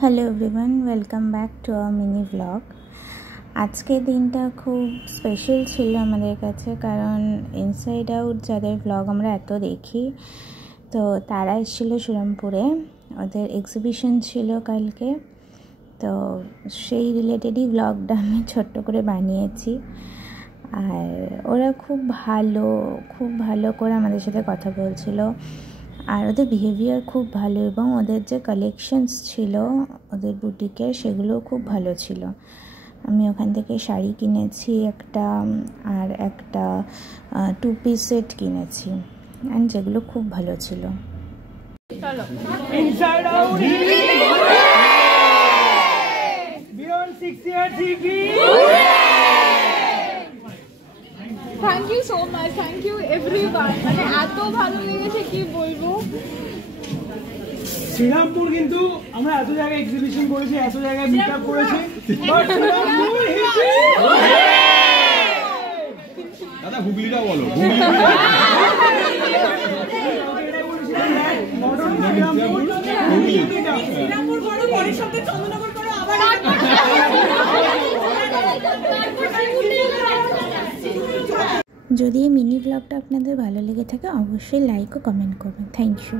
Hello everyone, welcome back to our mini blog. আজকের দিনটা খুব স্পেশাল ছিল আমাদের কাছে, কারণ ইনসাইড আউট যাদের ব্লগ আমরা এত দেখি, তো তারা এসেছিল সুরামপুরে। ওদের এক্সিবিশন ছিল কালকে, তো সেই রিলেটেডই ব্লগটা আমি ছোট্ট করে বানিয়েছি। আর ওরা খুব ভালো করে আমাদের সাথে কথা বলছিল, আর ওদের বিহেভিয়ার খুব ভালো, এবং ওদের যে কালেকশনস ছিল ওদের বুটিকের, সেগুলোও খুব ভালো ছিল। আমি ওখান থেকে শাড়ি কিনেছি একটা, আর একটা 2 পিস সেট কিনেছি, অ্যান্ড যেগুলো খুব ভালো ছিল। Thank you so much, thank you everyone. মানে এত ভালো লেগেছে কি বলবো। শ্রীরামপুর কিন্তু আমরা এত জায়গায় এক্সিবিশন করেছি, এত জায়গায় মিট আপ করেছি, দাদা হুগলিটা বলো। যদি এই মিনি ব্লগটা আপনাদের ভালো লেগে থাকে, অবশ্যই লাইক ও কমেন্ট করবেন। Thank you.